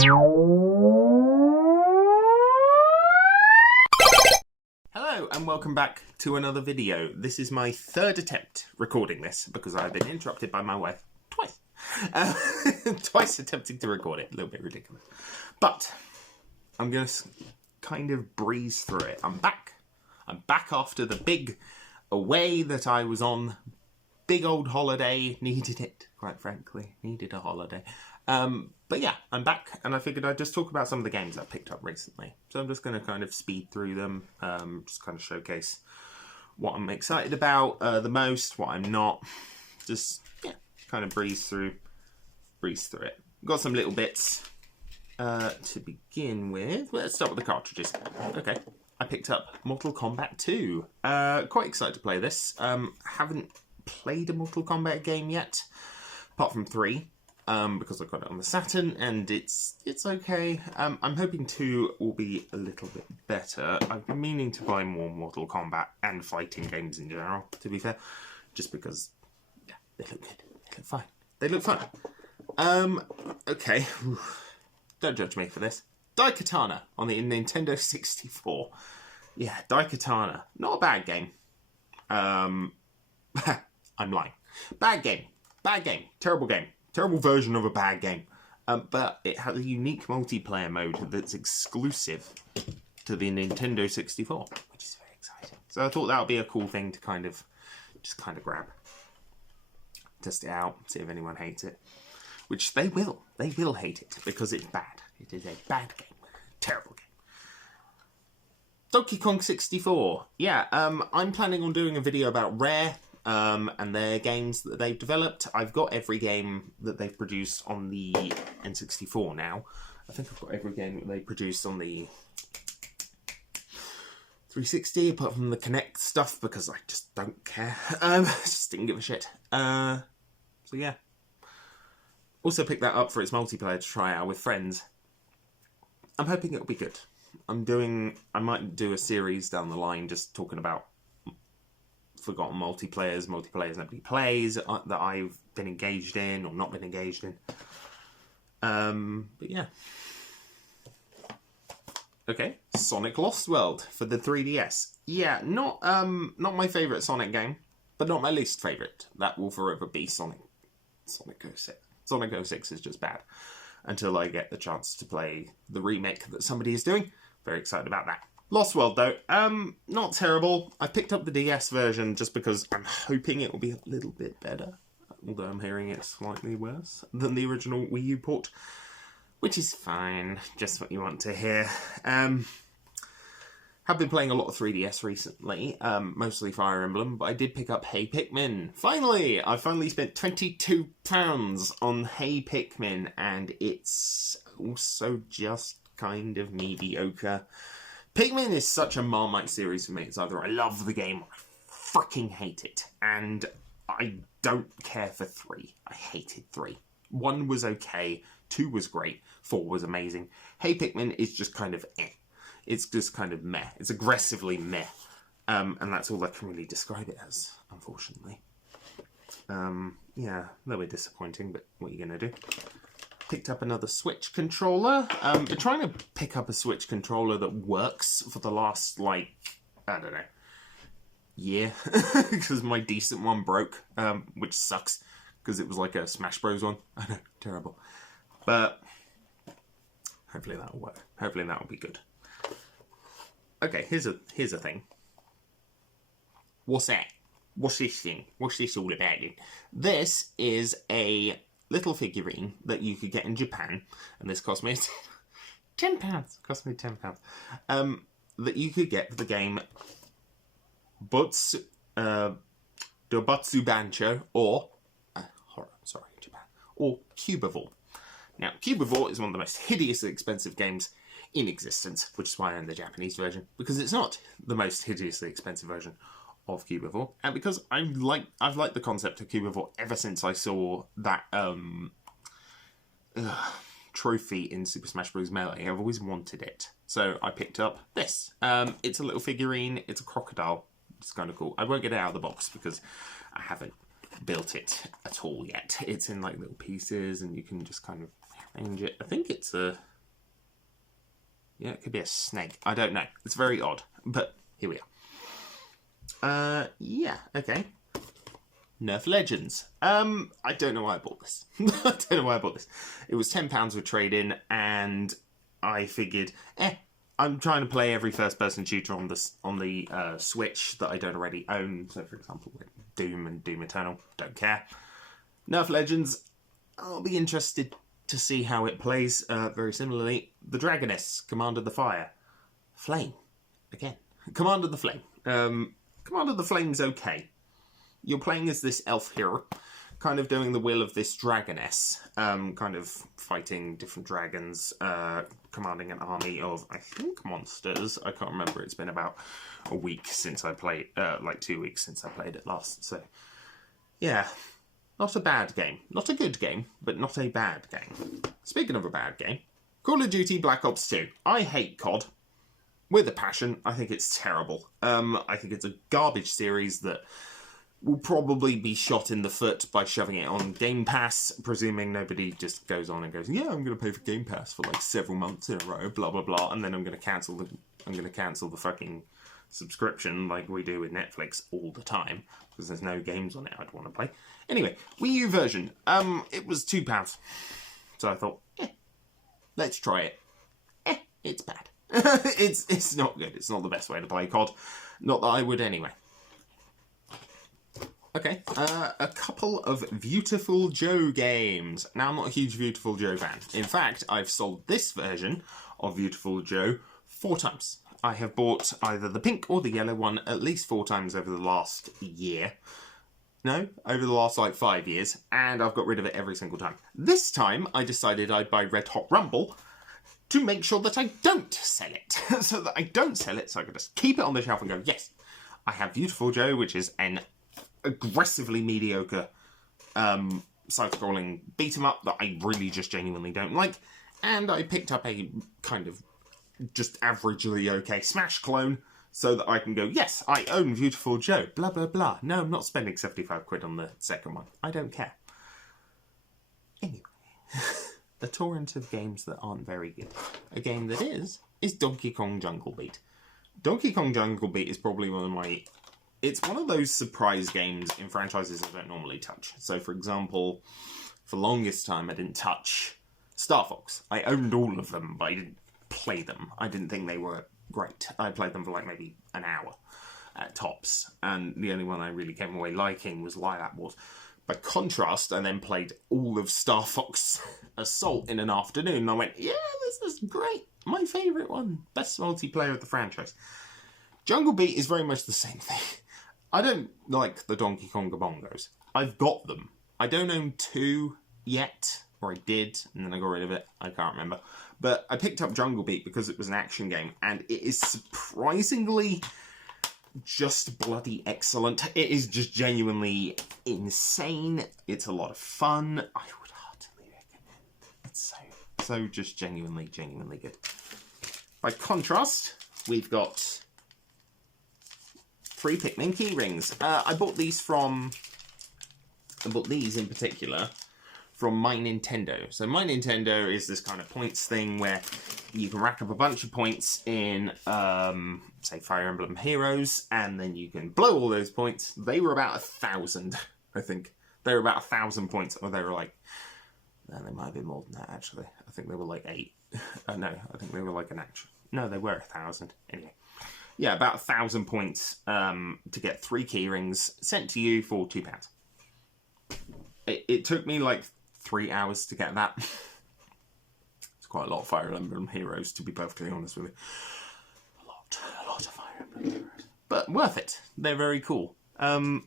Hello and welcome back to another video. This is my third attempt recording this because I've been interrupted by my wife twice. Twice attempting to record it. A little bit ridiculous. But I'm going to kind of breeze through it. I'm back. I'm back after the big away that I was on. Big old holiday. Needed it, quite frankly. Needed a holiday. But yeah, I'm back, and I figured I'd just talk about some of the games I've picked up recently. So I'm just going to kind of speed through them, just kind of showcase what I'm excited about the most, what I'm not. Just, yeah, kind of breeze through it. Got some little bits to begin with. Let's start with the cartridges. Okay, I picked up Mortal Kombat 2. Quite excited to play this. Haven't played a Mortal Kombat game yet, apart from 3. Because I've got it on the Saturn, and it's okay. I'm hoping 2 will be a little bit better. I've been meaning to buy more Mortal Kombat and fighting games in general, to be fair. Just because, yeah, they look good. They look fine. They look fun. Okay. Don't judge me for this. Daikatana on the Nintendo 64. Yeah, Daikatana. Not a bad game. I'm lying. Bad game. Bad game. Terrible game. Terrible version of a bad game. But it has a unique multiplayer mode that's exclusive to the Nintendo 64, which is very exciting. So I thought that would be a cool thing to kind of grab. Test it out, see if anyone hates it. Which they will. They will hate it because it's bad. It is a bad game. Terrible game. Donkey Kong 64. Yeah, I'm planning on doing a video about Rare. And their games that they've developed. I've got every game that they've produced on the N64 now. I think I've got every game that they produced on the 360, apart from the Kinect stuff, because I just don't care. Just didn't give a shit. So yeah. Also picked that up for its multiplayer to try out with friends. I'm hoping it'll be good. I might do a series down the line just talking about forgotten multiplayers nobody plays that I've been engaged in or not been engaged in. But yeah. Okay, Sonic Lost World for the 3DS. Yeah, not my favourite Sonic game, but not my least favourite. That will forever be Sonic 06. Sonic 06 is just bad until I get the chance to play the remake that somebody is doing. Very excited about that. Lost World, though, not terrible. I picked up the DS version just because I'm hoping it will be a little bit better. Although I'm hearing it's slightly worse than the original Wii U port. Which is fine. Just what you want to hear. Have been playing a lot of 3DS recently. Mostly Fire Emblem. But I did pick up Hey Pikmin. Finally! I finally spent £22 on Hey Pikmin. And it's also just kind of mediocre. Pikmin is such a Marmite series for me. It's either I love the game or I freaking hate it. And I don't care for 3. I hated 3. 1 was okay. 2 was great. 4 was amazing. Hey Pikmin is just kind of eh. It's just kind of meh. It's aggressively meh. And that's all I can really describe it as, unfortunately. Yeah, a little bit disappointing, but what are you going to do? Picked up another Switch controller. Been trying to pick up a Switch controller that works for the last, I don't know, year. Because my decent one broke, which sucks. Because it was like a Smash Bros one. I know, terrible. But hopefully that'll work. Hopefully that'll be good. Okay, here's a thing. What's that? What's this thing? What's this all about then? This is a little figurine that you could get in Japan, and this cost me £10. Cost me £10. That you could get for the game Dobatsu Bancho or Japan, or Cubivore. Now, Cubivore is one of the most hideously expensive games in existence, which is why I own the Japanese version, because it's not the most hideously expensive version of Cubivore, and because I've liked the concept of Cubivore ever since I saw that trophy in Super Smash Bros. Melee. I've always wanted it, so I picked up this. It's a little figurine. It's a crocodile. It's kind of cool. I won't get it out of the box because I haven't built it at all yet. It's in like little pieces, and you can just kind of arrange it. I think it's a Yeah, it could be a snake. I don't know. It's very odd, but here we are. Yeah, okay. Nerf Legends. I don't know why I bought this. I don't know why I bought this. It was £10 with trade-in, and I figured, I'm trying to play every first-person shooter on the Switch that I don't already own. So, for example, with Doom and Doom Eternal, don't care. Nerf Legends, I'll be interested to see how it plays. Very similarly, the Dragoness, Command of the Fire, Flame, again, Command of the Flame. Command of the Flame's okay. You're playing as this elf hero, kind of doing the will of this dragoness, kind of fighting different dragons, commanding an army of, I think, monsters. I can't remember. It's been about a week since I played, like 2 weeks since I played it last. So, yeah, not a bad game. Not a good game, but not a bad game. Speaking of a bad game, Call of Duty Black Ops 2. I hate COD. With a passion. I think it's terrible. I think it's a garbage series that will probably be shot in the foot by shoving it on Game Pass, presuming nobody just goes on and goes, yeah, I'm going to pay for Game Pass for like several months in a row, blah blah blah, and then I'm going to cancel the fucking subscription like we do with Netflix all the time because there's no games on it I'd want to play. Anyway, Wii U version. It was £2, so I thought, let's try it. It's bad. It's not good. It's not the best way to play COD. Not that I would anyway. Okay, a couple of Beautiful Joe games. Now, I'm not a huge Beautiful Joe fan. In fact, I've sold this version of Beautiful Joe 4 times. I have bought either the pink or the yellow one at least 4 times over the last year. No, over the last, 5 years, and I've got rid of it every single time. This time, I decided I'd buy Red Hot Rumble to make sure that I don't sell it. So that I don't sell it, so I can just keep it on the shelf and go, yes, I have Beautiful Joe, which is an aggressively mediocre side-scrolling beat-em-up that I really just genuinely don't like, and I picked up a kind of just averagely okay Smash clone so that I can go, yes, I own Beautiful Joe, blah blah blah. No, I'm not spending 75 quid on the second one. I don't care. Anyway, a torrent of games that aren't very good. A game that is Donkey Kong Jungle Beat. Donkey Kong Jungle Beat is probably one of my... It's one of those surprise games in franchises I don't normally touch. So, for example, for the longest time, I didn't touch Star Fox. I owned all of them, but I didn't play them. I didn't think they were great. I played them for like maybe an hour at tops. And the only one I really came away liking was Lilac Wars. By contrast, I then played all of Star Fox Assault in an afternoon. And I went, yeah, this is great. My favourite one. Best multiplayer of the franchise. Jungle Beat is very much the same thing. I don't like the Donkey Konga Bongos. I've got them. I don't own 2 yet, or I did, and then I got rid of it. I can't remember. But I picked up Jungle Beat because it was an action game, and it is surprisingly just bloody excellent. It is just genuinely insane. It's a lot of fun. I would heartily recommend. It's so just genuinely good. By contrast, we've got 3 Pikmin key rings. I bought these in particular from My Nintendo. So My Nintendo is this kind of points thing where you can rack up a bunch of points in, say, Fire Emblem Heroes, and then you can blow all those points. They were about 1,000, I think. They were about 1,000 points, or they were like... No, they might have been more than that, actually. I think they were like 8. No, I think they were like an actual... No, they were 1,000. Anyway. Yeah, about 1,000 points to get 3 key rings sent to you for £2. It took me like 3 hours to get that. It's quite a lot of Fire Emblem Heroes, to be perfectly honest with you. A lot of Fire Emblem Heroes. But worth it. They're very cool. I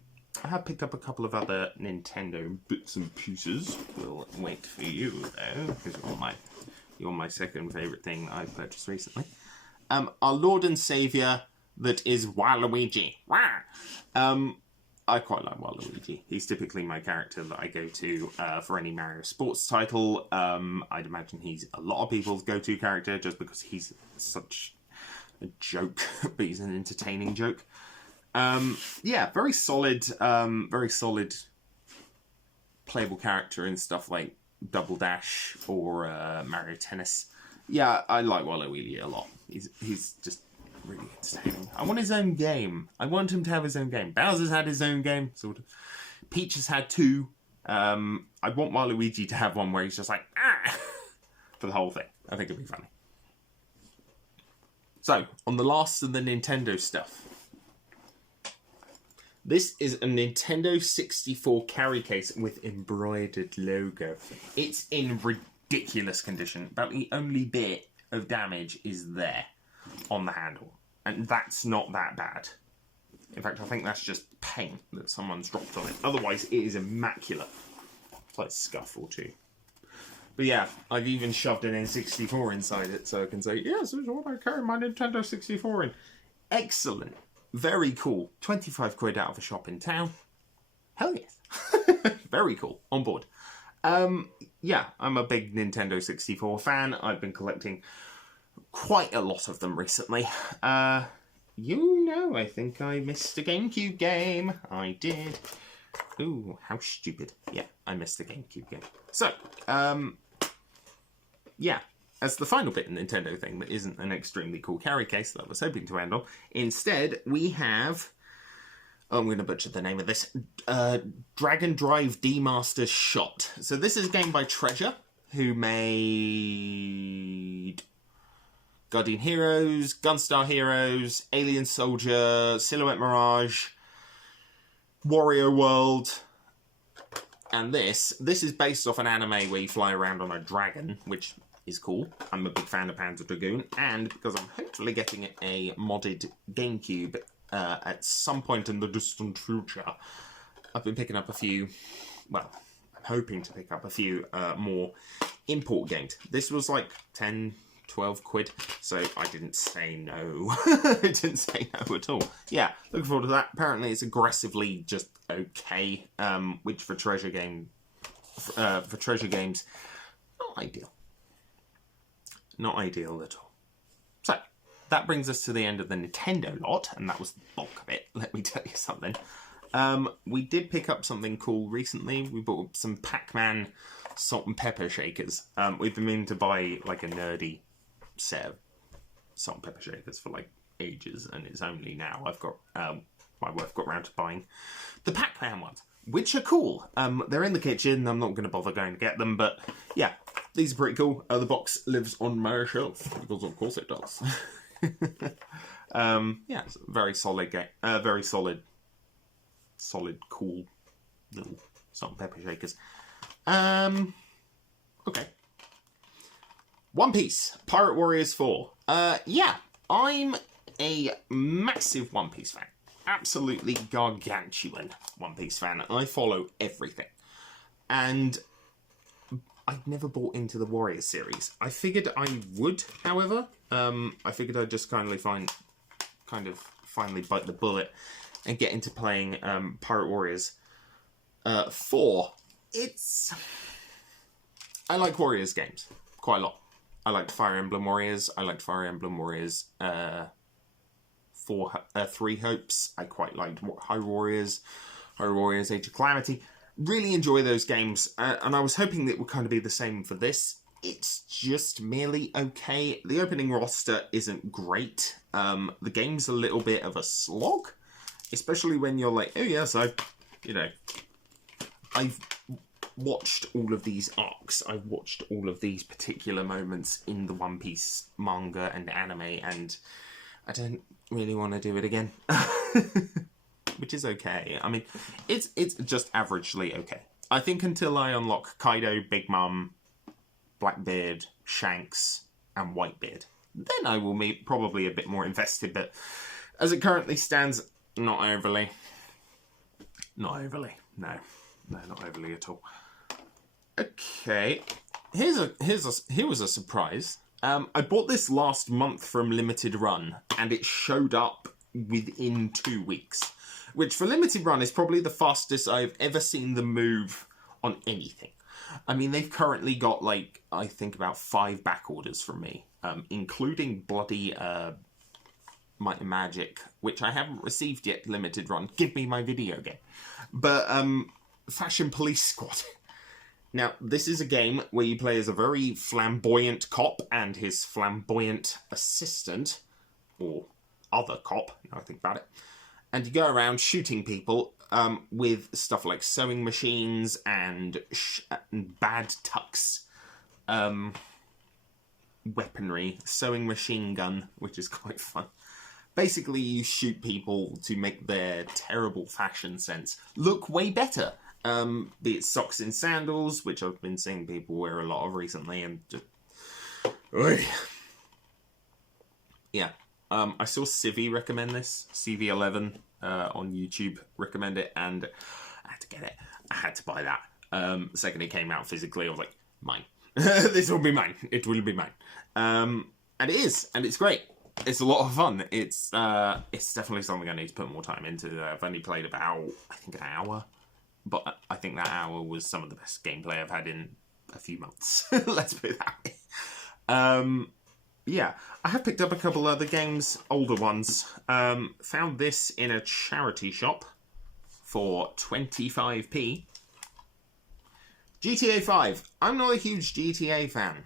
have picked up a couple of other Nintendo bits and pieces. We'll wait for you, though, because you're my second favourite thing I've purchased recently. Our Lord and Saviour that is Waluigi. I quite like Waluigi. He's typically my character that I go to for any Mario sports title. I'd imagine he's a lot of people's go-to character just because he's such a joke, but he's an entertaining joke. Yeah, very solid playable character in stuff like Double Dash or Mario Tennis. Yeah, I like Waluigi a lot. He's just really entertaining. I want his own game. I want him to have his own game. Bowser's had his own game, sort of. Peach has had 2. I want Waluigi to have one where he's just like, ah! For the whole thing. I think it'd be funny. So, on the last of the Nintendo stuff. This is a Nintendo 64 carry case with embroidered logo. It's in ridiculous condition. About the only bit of damage is there on the handle. And that's not that bad. In fact, I think that's just paint that someone's dropped on it. Otherwise, it is immaculate. It's like scuff or 2. But yeah, I've even shoved an N64 inside it so I can say, yes, this is what I carry my Nintendo 64 in. Excellent. Very cool. 25 quid out of a shop in town. Hell yes. Very cool. On board. Yeah, I'm a big Nintendo 64 fan. I've been collecting quite a lot of them recently. You know, I think I missed a GameCube game. I did. Ooh, how stupid. Yeah, I missed a GameCube game. So, yeah, as the final bit of Nintendo thing that isn't an extremely cool carry case that I was hoping to end on, instead we have, I'm going to butcher the name of this, Dragon Drive D-Master Shot. So this is a game by Treasure, who made Guardian Heroes, Gunstar Heroes, Alien Soldier, Silhouette Mirage, Wario World, and this is based off an anime where you fly around on a dragon, which is cool. I'm a big fan of Panzer Dragoon, and because I'm hopefully getting a modded GameCube at some point in the distant future, I've been picking up a few, well, I'm hoping to pick up a few more import games. This was like 10, 12 quid, so I didn't say no. I didn't say no at all. Yeah, looking forward to that. Apparently it's aggressively just okay, which for Treasure games, not ideal. Not ideal at all. So, that brings us to the end of the Nintendo lot, and that was the bulk of it, let me tell you something. We did pick up something cool recently. We bought some Pac-Man salt and pepper shakers. We've been meaning to buy like a nerdy set of salt and pepper shakers for like ages, and it's only now I've got my wife got round to buying the Pac-Man ones, which are cool. They're in the kitchen. I'm not going to bother going to get them, but yeah, these are pretty cool. The box lives on my shelf because of course it does. Yeah, it's a very solid game. Very solid, cool little salt and pepper shakers. Okay. One Piece, Pirate Warriors 4. Yeah, I'm a massive One Piece fan. Absolutely gargantuan One Piece fan. I follow everything. And I've never bought into the Warriors series. I figured I would, however. I figured I'd just finally bite the bullet and get into playing Pirate Warriors 4. I like Warriors games quite a lot. I liked Fire Emblem Warriors. I liked Fire Emblem Warriors 3 Hopes. I quite liked Hyrule Warriors Age of Calamity. Really enjoy those games, and I was hoping that it would kind of be the same for this. It's just merely okay. The opening roster isn't great. The game's a little bit of a slog, especially when you're like, oh yes, I've watched all of these arcs. I've watched all of these particular moments in the One Piece manga and anime, and I don't really want to do it again. Which is okay. I mean, it's just averagely okay. I think until I unlock Kaido, Big Mom, Blackbeard, Shanks, and Whitebeard, then I will be probably a bit more invested, but as it currently stands, not overly. Not overly. No, not overly at all. Okay, here was a surprise. I bought this last month from Limited Run, and it showed up within 2 weeks, which for Limited Run is probably the fastest I've ever seen them move on anything. I mean, they've currently got, like, I think about 5 back orders from me, including bloody Might and Magic, which I haven't received yet, Limited Run. Give me my video game. But Fashion Police Squad Now, this is a game where you play as a very flamboyant cop and his flamboyant assistant, or other cop, now I think about it. And you go around shooting people with stuff like sewing machines and bad tucks. Weaponry, sewing machine gun, which is quite fun. Basically, you shoot people to make their terrible fashion sense look way better. Be it socks and sandals, which I've been seeing people wear a lot of recently, and just... Yeah. I saw Civi recommend this, CV11, on YouTube recommend it, and I had to get it. I had to buy that. The second it came out physically, I was like, mine. This will be mine. It will be mine. And it is, and it's great. It's a lot of fun. It's definitely something I need to put more time into. I've only played about, I think, an hour. But I think that hour was some of the best gameplay I've had in a few months. Let's put it that way. Yeah, I have picked up a couple other games, older ones. Found this in a charity shop for 25p. GTA 5. I'm not a huge GTA fan.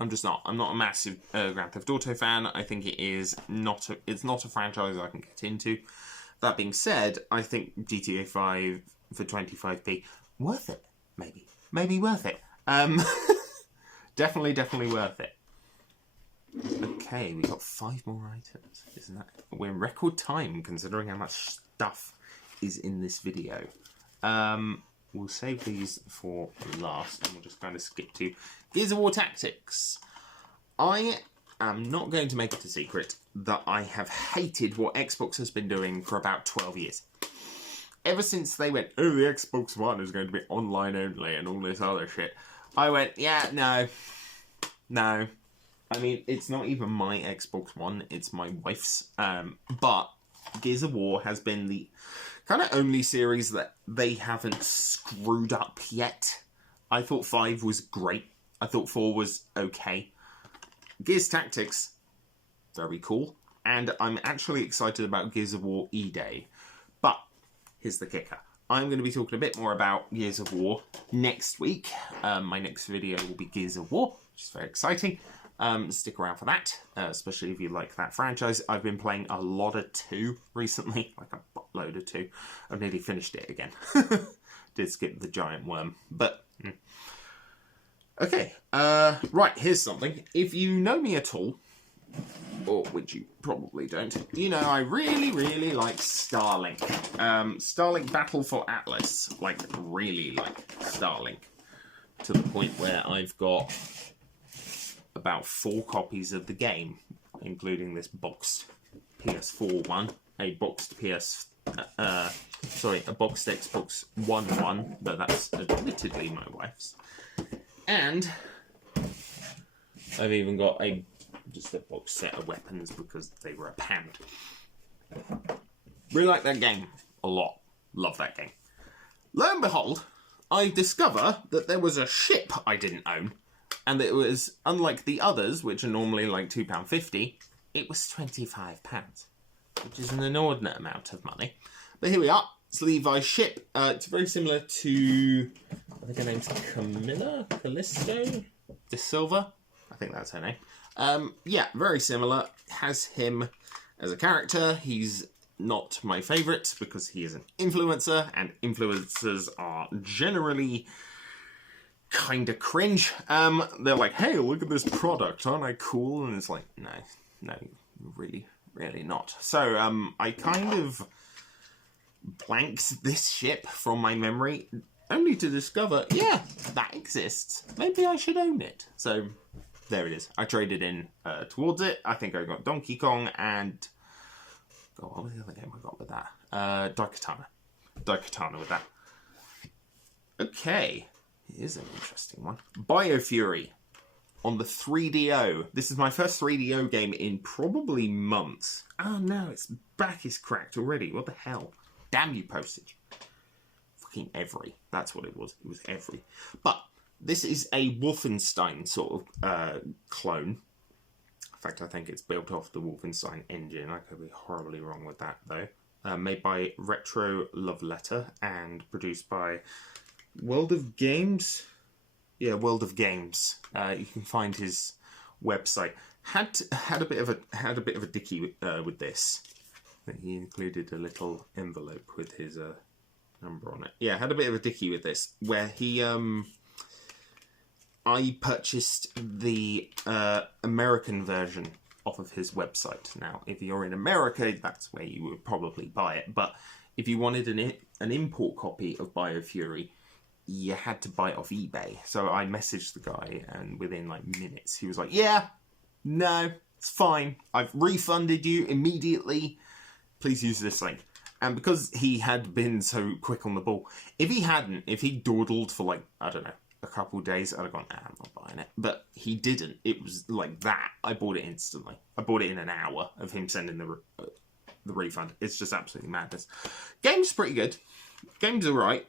I'm just not. I'm not a massive Grand Theft Auto fan. I think it's not a franchise I can get into. That being said, I think GTA 5 for 25p, worth it. Maybe worth it. Definitely worth it. Okay, we got 5 more items. Isn't that? We're in record time considering how much stuff is in this video. We'll save these for last, and we'll just kind of skip to Gears of War Tactics. I am not going to make it a secret that I have hated what Xbox has been doing for about 12 years. Ever since they went, oh, the Xbox One is going to be online only and all this other shit, I went, yeah, no. I mean, it's not even my Xbox One, it's my wife's. But Gears of War has been the kind of only series that they haven't screwed up yet. I thought 5 was great. I thought 4 was okay. Gears Tactics, very cool. And I'm actually excited about Gears of War E-Day. But here's the kicker. I'm going to be talking a bit more about Gears of War next week. My next video will be Gears of War, which is very exciting. Stick around for that, especially if you like that franchise. I've been playing a lot of 2 recently, like a buttload of 2. I've nearly finished it again. Did skip the giant worm, but... Okay, right, here's something. If you know me at all, or which you probably don't, you know I really like Starlink. Starlink Battle for Atlas, like, really like Starlink. To the point where I've got about 4 copies of the game, including this boxed PS4 one, a boxed a boxed Xbox One, but that's admittedly my wife's. And I've even got just a box set of weapons because they were a pound. Really like that game a lot. Love that game. Lo and behold, I discover that there was a ship I didn't own, and that it was, unlike the others, which are normally like £2.50, it was £25, which is an inordinate amount of money. But here we are. It's Levi's ship. It's very similar to, I think her name's Callisto De Silva. I think that's her name. Yeah, very similar. Has him as a character. He's not my favourite because he is an influencer, and influencers are generally kind of cringe. They're like, hey, look at this product, aren't I cool? And it's like, no, really not. So, I kind of blanked this ship from my memory, only to discover, yeah, that exists. Maybe I should own it. So, there it is. I traded in towards it. I think I got Donkey Kong and... God, what was the other game I got with that? Daikatana with that. Okay. Here's an interesting one. BioFury on the 3DO. This is my first 3DO game in probably months. Oh no, its back is cracked already. What the hell? Damn you, postage. Fucking every. That's what it was. It was every. But this is a Wolfenstein sort of clone. In fact, I think it's built off the Wolfenstein engine. I could be horribly wrong with that, though. Made by Retro Love Letter and produced by World of Games. Yeah, World of Games. You can find his website. Had a bit of a dickie with this. He included a little envelope with his number on it. Yeah, had a bit of a dickie with this, where he I purchased the American version off of his website. Now, if you're in America, that's where you would probably buy it. But if you wanted an import copy of BioFury, you had to buy it off eBay. So I messaged the guy, and within like minutes, he was like, "Yeah, no, it's fine. I've refunded you immediately. Please use this link." And because he had been so quick on the ball, if he dawdled for like, I don't know, a couple of days, I'd have gone, I'm not buying it. But he didn't. It was like that. I bought it instantly. I bought it in an hour of him sending the refund. It's just absolutely madness. Game's pretty good. Game's alright.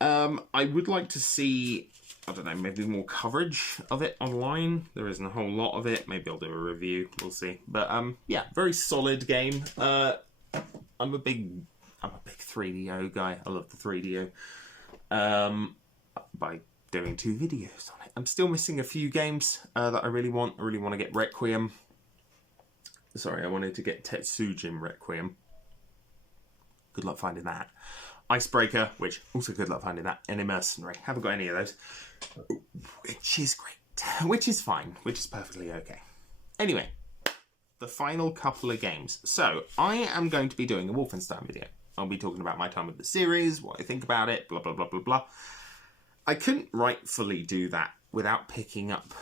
I would like to see, I don't know, maybe more coverage of it online. There isn't a whole lot of it. Maybe I'll do a review. We'll see. But yeah, very solid game. I'm a big 3DO guy. I love the 3DO. By doing 2 videos on it. I'm still missing a few games that I really want. I really want to get Requiem. Sorry, I wanted to get Tetsujin Requiem. Good luck finding that. Icebreaker, which also good luck finding that. And Mercenary. Haven't got any of those. Which is great. Which is fine. Which is perfectly okay. Anyway, the final couple of games. So, I am going to be doing a Wolfenstein video. I'll be talking about my time with the series, what I think about it, blah, blah, blah, blah, blah. I couldn't rightfully do that without picking up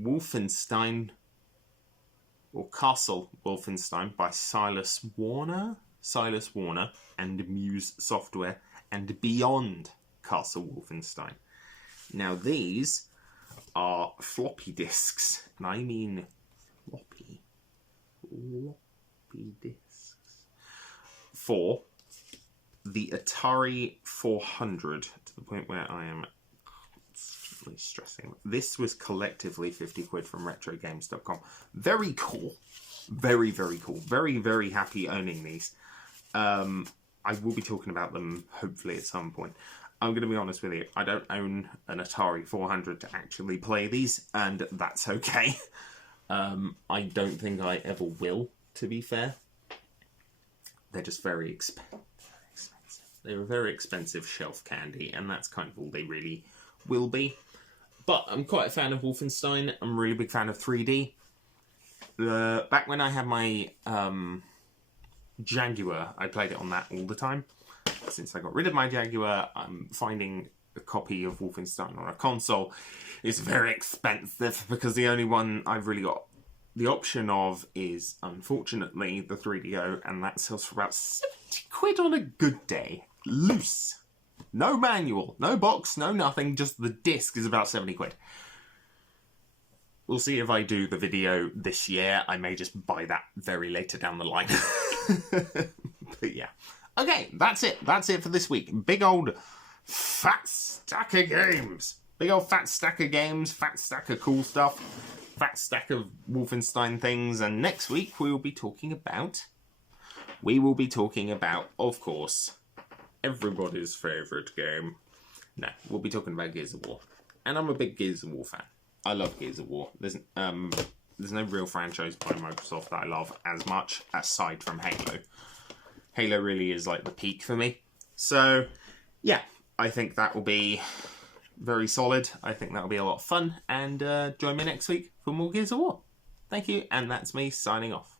Wolfenstein, or Castle Wolfenstein by Silas Warner, and Muse Software, and Beyond Castle Wolfenstein. Now these are floppy disks, and I mean floppy disks, for the Atari 400, to the point where I am constantly stressing. This was collectively 50 quid from retrogames.com. Very cool. Very, very cool. Very, very happy owning these. I will be talking about them hopefully at some point. I'm going to be honest with you. I don't own an Atari 400 to actually play these, and that's okay. I don't think I ever will, to be fair. They're just very expensive. They're a very expensive shelf candy, and that's kind of all they really will be. But I'm quite a fan of Wolfenstein. I'm a really big fan of 3D. Back when I had my Jaguar, I played it on that all the time. Since I got rid of my Jaguar, I'm finding a copy of Wolfenstein on a console is very expensive, because the only one I've really got the option of is, unfortunately, the 3DO, and that sells for about 70 quid on a good day. Loose. No manual, no box, no nothing, just the disc is about 70 quid. We'll see if I do the video this year. I may just buy that very later down the line. But yeah. Okay, that's it. That's it for this week. Big old fat stack of games. Big old fat stack of games, fat stack of cool stuff, fat stack of Wolfenstein things. And next week we will be talking about, of course, everybody's favourite game. No, we'll be talking about Gears of War. And I'm a big Gears of War fan. I love Gears of War. There's no real franchise by Microsoft that I love as much, aside from Halo. Halo really is like the peak for me. So, yeah, I think that will be very solid. I think that will be a lot of fun. And join me next week for more Gears of War. Thank you, and that's me signing off.